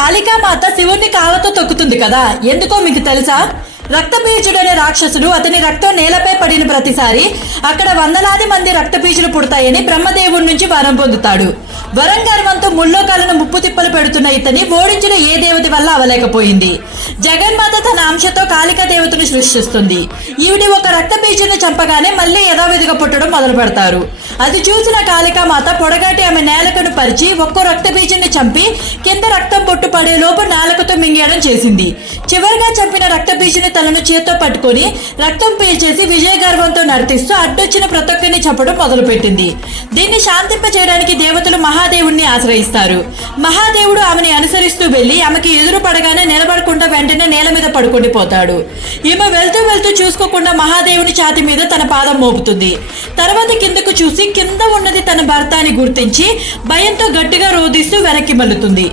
కాళికామాత శివుణ్ణి కాళ్ళతో తొక్కుతుంది కదా, ఎందుకో మీకు తెలుసా? రక్తబీజుడనే రాక్షసుడు అతని రక్తం నేలపై పడిన ప్రతిసారి అక్కడ వందలాది మంది రక్తబీజులు పుడతాయని బ్రహ్మదేవుడి నుంచి వరం పొందుతాడు. వరం గర్వంతో ముల్లోకాలను ముప్పు తిప్పలు పెడుతున్న ఇతని ఓడించిన ఏ దేవత వల్ల అవలేకపోయింది. జగన్మాత తన అంశతో కాళికా దేవతను సృష్టిస్తుంది. ఈవిడి ఒక రక్తబీజును చంపగానే మళ్ళీ యథావిధిగా పుట్టడం మొదలు పెడతారు. అది చూసిన కాళికామాత పొడగాటి ఆమె నేలకను పరిచి ఒక్కో రక్తబీజుని చంపి కింద రక్తం పొట్టు పడే లోపు నేలకతో మింగేయడం చేసింది. చివరిగా చంపిన రక్తబీజుని తలను చేత్తో పట్టుకొని రక్తం పీల్చేసి విజయ గర్వంతో నర్తిస్తూ అడ్డొచ్చిన ప్రతి ఒక్కరిని చంపడం మొదలుపెట్టింది. దీన్ని శాంతింప చేయడానికి దేవతలు మహాదేవుణ్ణి ఆశ్రయిస్తారు. మహాదేవుడు ఆమెని అనుసరిస్తూ వెళ్లి ఆమెకి ఎదురు పడగానే నిలబడకుండా వెంటనే నేల మీద పడుకుండిపోతాడు. ఈమె వెళ్తూ వెళ్తూ చూసుకోకుండా మహాదేవుని ఛాతి మీద తన పాదం మోపుతుంది. తర్వాత కిందకు చూసి కింద ఉన్నది తన భర్త అని గుర్తించి భయంతో గట్టిగా రోధిస్తూ వెనక్కి మల్లుతుంది.